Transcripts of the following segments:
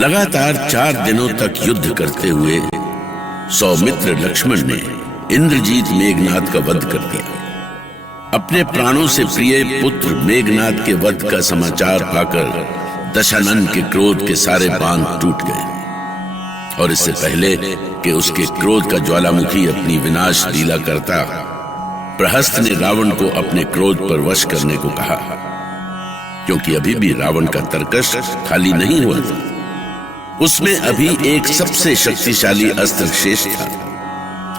लगातार 4 दिनों तक युद्ध करते हुए सौमित्र लक्ष्मण ने इंद्रजीत मेघनाद का वध कर दिया। अपने प्राणों से प्रिय पुत्र मेघनाद के वध का समाचार पाकर दशानन के क्रोध के सारे बांध टूट गए और इससे पहले कि उसके क्रोध का ज्वालामुखी अपनी विनाश लीला करता, प्रहस्त ने रावण को अपने क्रोध पर वश करने को कहा, क्योंकि अभी भी रावण का तरकश खाली नहीं हुआ था। उसमें अभी एक सबसे शक्तिशाली अस्त्र शेष था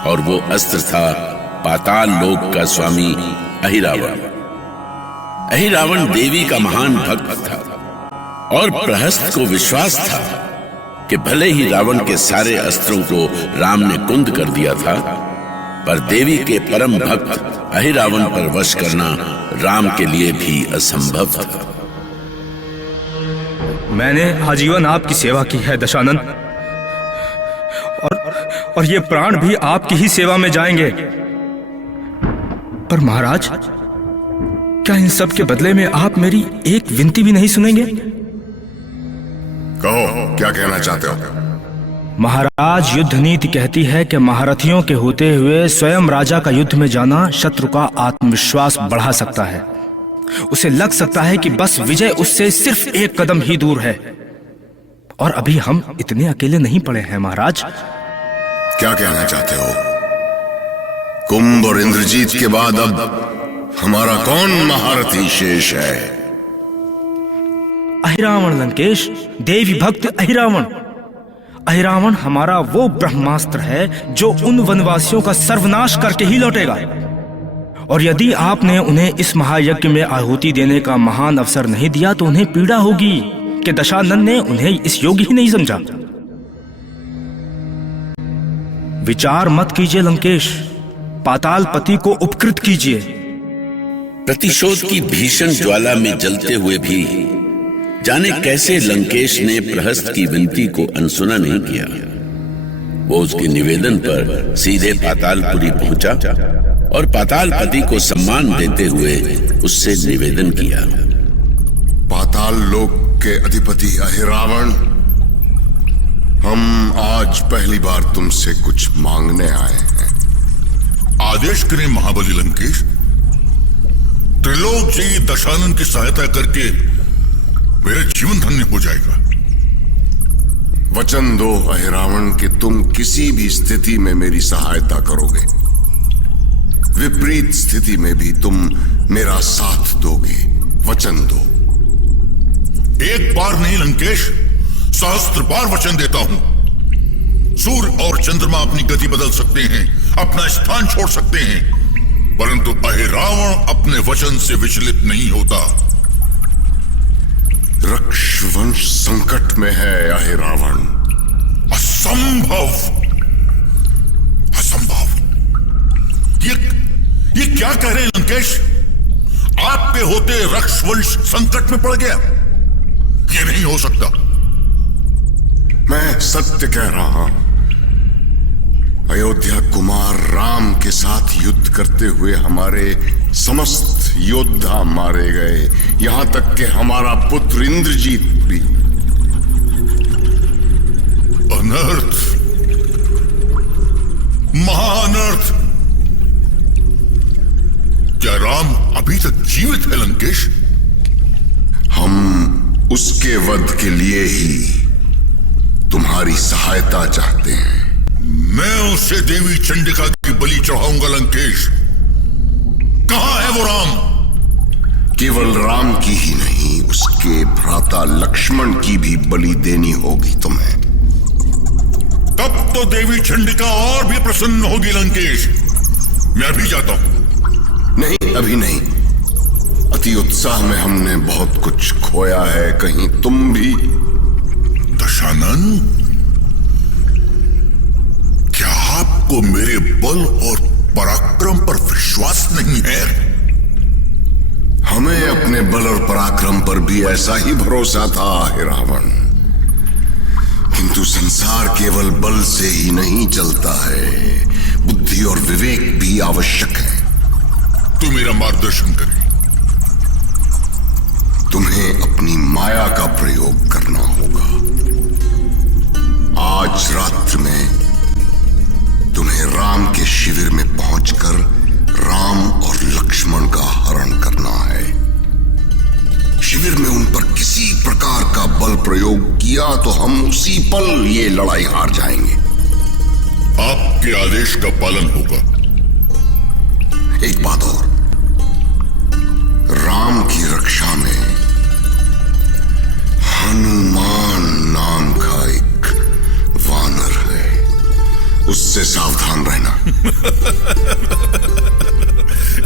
और वो अस्त्र था पाताल लोक का स्वामी अहिरावण। अहिरावण देवी का महान भक्त था और प्रहस्त को विश्वास था कि भले ही रावण के सारे अस्त्रों को राम ने कुंद कर दिया था, पर देवी के परम भक्त अहिरावण पर वश करना राम के लिए भी असंभव था। मैंने आजीवन आपकी सेवा की है दशानन, और ये प्राण भी आपकी ही सेवा में जाएंगे। पर महाराज, क्या इन सब के बदले में आप मेरी एक विनती भी नहीं सुनेंगे? कहो, क्या कहना चाहते हो? महाराज, युद्ध नीति कहती है कि महारथियों के होते हुए स्वयं राजा का युद्ध में जाना शत्रु का आत्मविश्वास बढ़ा सकता है। उसे लग सकता है कि बस विजय उससे सिर्फ एक कदम ही दूर है, और अभी हम इतने अकेले नहीं पड़े हैं महाराज। क्या कहना चाहते हो? कुंभ और इंद्रजीत के बाद अब हमारा कौन महारथी शेष है? अहिरावण लंकेश, देवी भक्त अहिरावण। अहिरावण हमारा वो ब्रह्मास्त्र है जो उन वनवासियों का सर्वनाश करके ही लौटेगा, और यदि आपने उन्हें इस महायज्ञ में आहुति देने का महान अवसर नहीं दिया तो उन्हें पीड़ा होगी कि दशानन ने उन्हें इस योग्य ही नहीं समझा। विचार मत कीजिए लंकेश, पातालपति को उपकृत कीजिए। प्रतिशोध की भीषण ज्वाला में जलते हुए भी जाने कैसे लंकेश ने प्रहस्त की विनती को अनसुना नहीं किया। वो उसके निवेदन पर सीधे पातालपुरी पहुंचा और पातालपति को सम्मान देते हुए उससे निवेदन किया। पाताल लोक के अधिपति अहिरावण, हम आज पहली बार तुमसे कुछ मांगने आए हैं। आदेश करें महाबली लंकेश। त्रिलोक जी दशानन की सहायता करके मेरा जीवन धन्य हो जाएगा। वचन दो अहिरावण कि तुम किसी भी स्थिति में मेरी सहायता करोगे। विपरीत स्थिति में भी तुम मेरा साथ दोगे। वचन दो। एक बार नहीं लंकेश, 1000 बार वचन देता हूं। सूर्य और चंद्रमा अपनी गति बदल सकते हैं, अपना स्थान छोड़ सकते हैं, परंतु अहिरावण अपने वचन से विचलित नहीं होता। रक्षवंश संकट में है अहिरावण। असंभव, असंभव। ये क्या कह रहे हैं लंकेश? आप पे होते रक्षवंश संकट में पड़ गया? ये नहीं हो सकता। मैं सत्य कह रहा हूं। अयोध्या कुमार राम के साथ युद्ध करते हुए हमारे समस्त योद्धा मारे गए, यहां तक कि हमारा पुत्र इंद्रजीत भी। अनर्थ, महाअनर्थ। क्या राम अभी तक जीवित है लंकेश? हम उसके वध के लिए ही तुम्हारी सहायता चाहते हैं। मैं उसे देवी चंडिका की बलि चढ़ाऊंगा लंकेश। कहां है वो राम? केवल राम की ही नहीं, उसके भ्राता लक्ष्मण की भी बलि देनी होगी तुम्हें। तब तो देवी चंडिका और भी प्रसन्न होगी लंकेश। मैं भी जाता हूं। नहीं, अभी नहीं। अति उत्साह में हमने बहुत कुछ खोया है, कहीं तुम भी। दशानन, क्या आपको मेरे बल और पराक्रम पर विश्वास नहीं है? हमें अपने बल और पराक्रम पर भी ऐसा ही भरोसा था अहिरावण, किंतु संसार केवल बल से ही नहीं चलता है, बुद्धि और विवेक भी आवश्यक है। तू मेरा मार्गदर्शन करे। तुम्हें अपनी माया का प्रयोग करना होगा। आज रात्र में तुम्हें राम के शिविर में पहुंचकर राम और लक्ष्मण का हरण करना है। शिविर में उन पर किसी प्रकार का बल प्रयोग किया तो हम उसी पल ये लड़ाई हार जाएंगे। आपके आदेश का पालन होगा। एक बात और, राम की रक्षा में हनुमान नाम का एक वानर है, उससे सावधान रहना।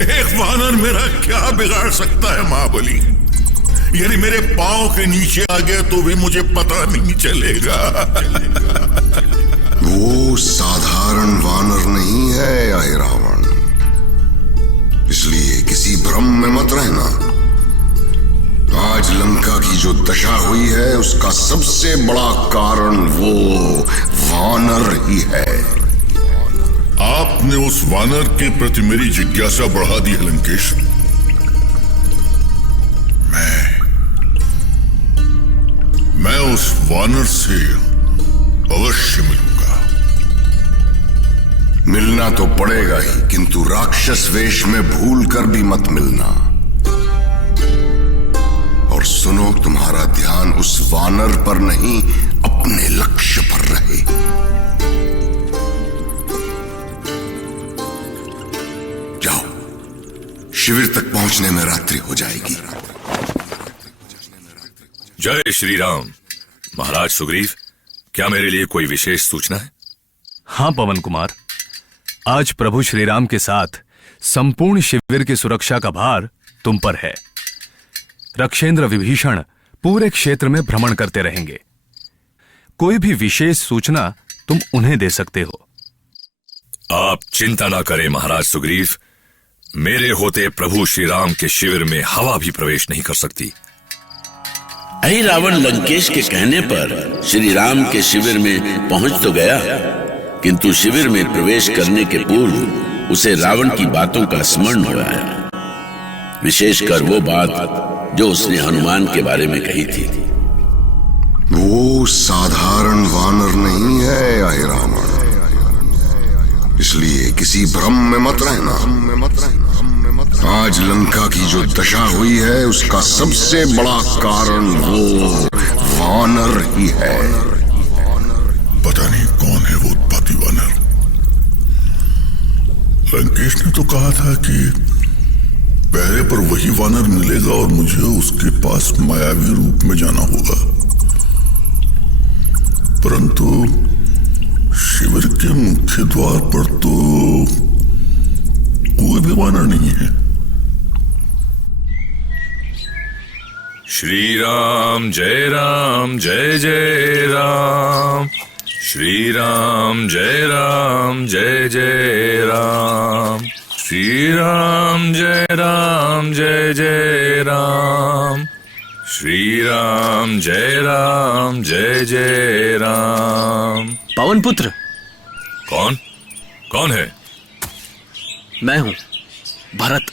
एक वानर मेरा क्या बिगाड़ सकता है महाबली? यदि मेरे पांव के नीचे आ गया तो भी मुझे पता नहीं चलेगा। वो साधारण वानर नहीं है अहिरावण, इसलिए किसी भ्रम में मत रहना। आज लंका की जो दशा हुई है उसका सबसे बड़ा कारण वो वानर ही है। आपने उस वानर के प्रति मेरी जिज्ञासा बढ़ा दी है लंकेश। मैं उस वानर से अवश्य मिलूंगा। मिलना तो पड़ेगा ही, किंतु राक्षस वेश में भूल कर भी मत मिलना। और सुनो, तुम्हारा ध्यान उस वानर पर नहीं, अपने लक्ष्य पर रहे। जाओ, शिविर तक पहुंचने में रात्रि हो जाएगी। जय श्री राम। महाराज सुग्रीव, क्या मेरे लिए कोई विशेष सूचना है? हाँ पवन कुमार, आज प्रभु श्री राम के साथ संपूर्ण शिविर की सुरक्षा का भार तुम पर है। रक्षेंद्र विभीषण पूरे क्षेत्र में भ्रमण करते रहेंगे। कोई भी विशेष सूचना तुम उन्हें दे सकते हो। आप चिंता ना करें महाराज सुग्रीव, मेरे होते प्रभु श्री राम के शिविर में हवा भी प्रवेश नहीं कर सकती। अहिरावण लंकेश के कहने पर श्री राम के शिविर में पहुंच तो गया, किंतु शिविर में प्रवेश करने के पूर्व उसे रावण की बातों का स्मरण हो आया, विशेषकर वो बात जो उसने हनुमान के बारे में कही थी। वो साधारण वानर नहीं है अहिरावण, इसलिए किसी भ्रम में मत रहना। आज लंका की जो दशा हुई है उसका सबसे बड़ा कारण वो वानर ही है। पता नहीं कौन है वो उत्पाती वानर। लंकेश ने तो कहा था कि पहरे पर वही वानर मिलेगा और मुझे उसके पास मायावी रूप में जाना होगा, परंतु शिविर के मुख्य द्वार पर तो कोई भी वानर नहीं है। श्री राम जय जय राम। श्री राम जय जय राम। श्री राम जय जय राम। श्री राम जय जय राम। पवन पुत्र। कौन है? मैं हूं भरत।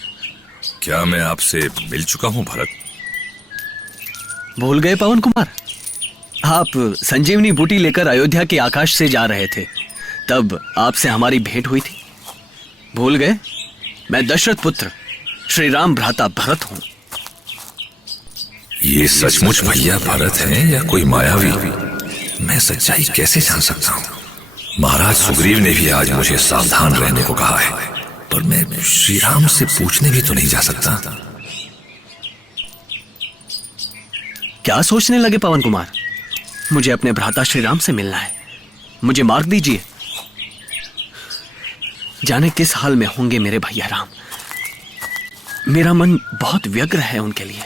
क्या मैं आपसे मिल चुका हूं भरत? भूल गए पवन कुमार? आप संजीवनी बूटी लेकर अयोध्या के आकाश से जा रहे थे, तब आपसे हमारी भेंट हुई थी। भूल गए? मैं दशरथ पुत्र श्री राम भ्राता भरत हूं। ये सचमुच भैया भरत हैं या कोई मायावी? मैं सच्चाई कैसे जान सकता हूं? महाराज सुग्रीव ने भी आज मुझे सावधान रहने को कहा है, पर मैं श्री राम से पूछने भी तो नहीं जा सकता। क्या सोचने लगे पवन कुमार? मुझे अपने भ्राता श्री राम से मिलना है, मुझे मार्ग दीजिए। जाने किस हाल में होंगे मेरे भैया राम। मेरा मन बहुत व्यग्र है उनके लिए।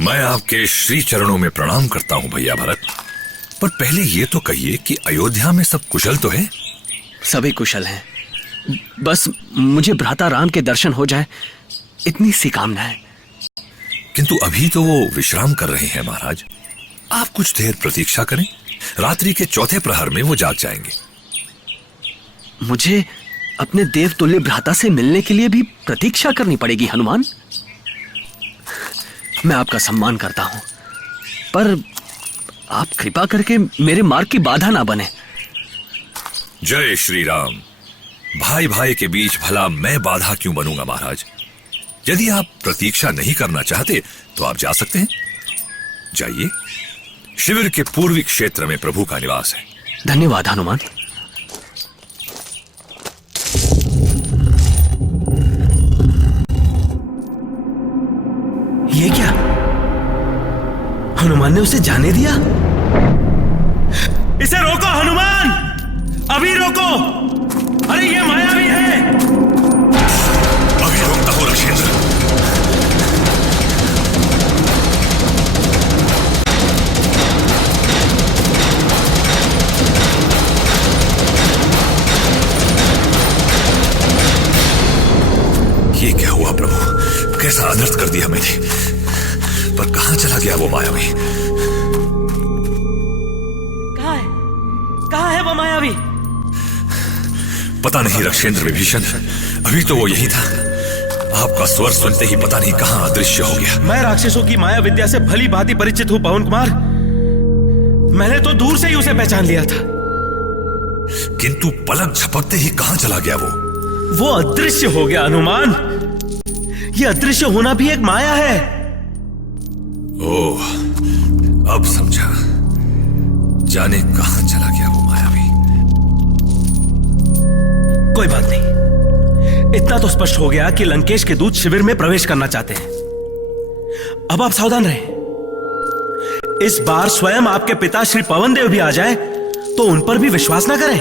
मैं आपके श्री चरणों में प्रणाम करता हूं भैया भरत, पर पहले ये तो कहिए कि अयोध्या में सब कुशल तो है? सभी कुशल हैं, बस मुझे भ्राता राम के दर्शन हो जाए, इतनी सी कामना है। किंतु अभी तो वो विश्राम कर रहे हैं महाराज। आप कुछ देर प्रतीक्षा करें, रात्रि के चौथे प्रहर में वो जाग जाएंगे। मुझे अपने देवतुल्य भ्राता से मिलने के लिए भी प्रतीक्षा करनी पड़ेगी हनुमान। मैं आपका सम्मान करता हूं, पर आप कृपा करके मेरे मार्ग की बाधा ना बने। जय श्री राम। भाई भाई के बीच भला मैं बाधा क्यों बनूंगा महाराज? यदि आप प्रतीक्षा नहीं करना चाहते तो आप जा सकते हैं। जाइए, शिविर के पूर्वी क्षेत्र में प्रभु का निवास है। धन्यवाद हनुमान। ये क्या? हनुमान ने उसे जाने दिया? इसे रोको हनुमान, अभी रोको। अरे ये मायावी है। अभी रोकता हूं रक्षेंद्र। ये क्या हुआ प्रभु? कैसा अनर्थ कर दिया मैंने? पर कहां चला गया वो मायावी? कहाँ है वो मायावी? पता नहीं रक्षेंद्र विभीषण, अभी तो वो यही था। आपका स्वर सुनते ही पता नहीं कहां अदृश्य हो गया। मैं राक्षसों की माया विद्या से भली भांति परिचित हूं पवन कुमार। मैंने तो दूर से ही उसे पहचान लिया था। किंतु पलक झपकते ही कहां चला गया वो अदृश्य हो गया हनुमान। ये अदृश्य होना भी एक माया है। ओह, अब समझा। जाने कहां चला गया वो मायावी। कोई बात नहीं, इतना तो स्पष्ट हो गया कि लंकेश के दूत शिविर में प्रवेश करना चाहते हैं। अब आप सावधान रहें। इस बार स्वयं आपके पिता श्री पवनदेव भी आ जाए तो उन पर भी विश्वास ना करें।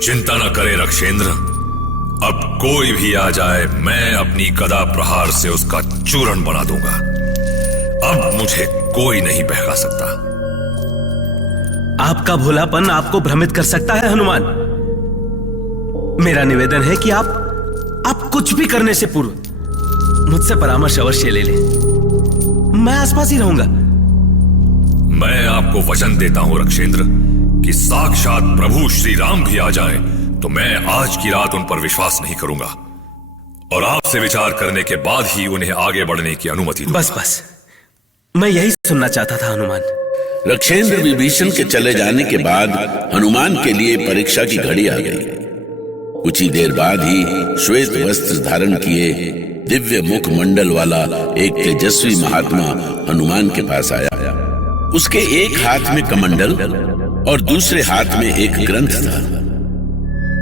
चिंता न करें रक्षेंद्र, अब कोई भी आ जाए मैं अपनी गदा प्रहार से उसका चूर्ण बना दूंगा। अब मुझे कोई नहीं बहका सकता। आपका भोलापन आपको भ्रमित कर सकता है हनुमान। मेरा निवेदन है कि आप कुछ भी करने से पूर्व मुझसे परामर्श अवश्य ले लें। मैं आसपास ही रहूंगा। मैं आपको वचन देता हूं रक्षेंद्र कि साक्षात प्रभु श्री राम भी आ जाए तो मैं आज की रात उन पर विश्वास नहीं करूंगा और आपसे विचार करने के बाद ही उन्हें आगे बढ़ने की अनुमति दूंगा। बस मैं यही सुनना चाहता था हनुमान। रक्षेंद्र विभीषण के चले जाने के बाद हनुमान के लिए परीक्षा की घड़ी आ गई। कुछ ही देर बाद ही श्वेत वस्त्र धारण किए दिव्य मुख मंडल वाला एक तेजस्वी महात्मा हनुमान के पास आया। उसके एक हाथ में कमंडल और दूसरे हाथ में एक ग्रंथ था।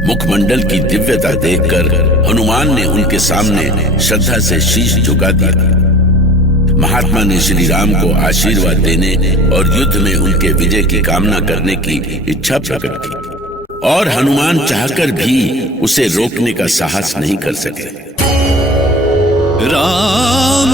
मुखमंडल की दिव्यता देखकर हनुमान ने उनके सामने श्रद्धा से शीश झुका दिया। महात्मा ने श्री राम को आशीर्वाद देने और युद्ध में उनके विजय की कामना करने की इच्छा प्रकट की और हनुमान चाहकर भी उसे रोकने का साहस नहीं कर सके। राम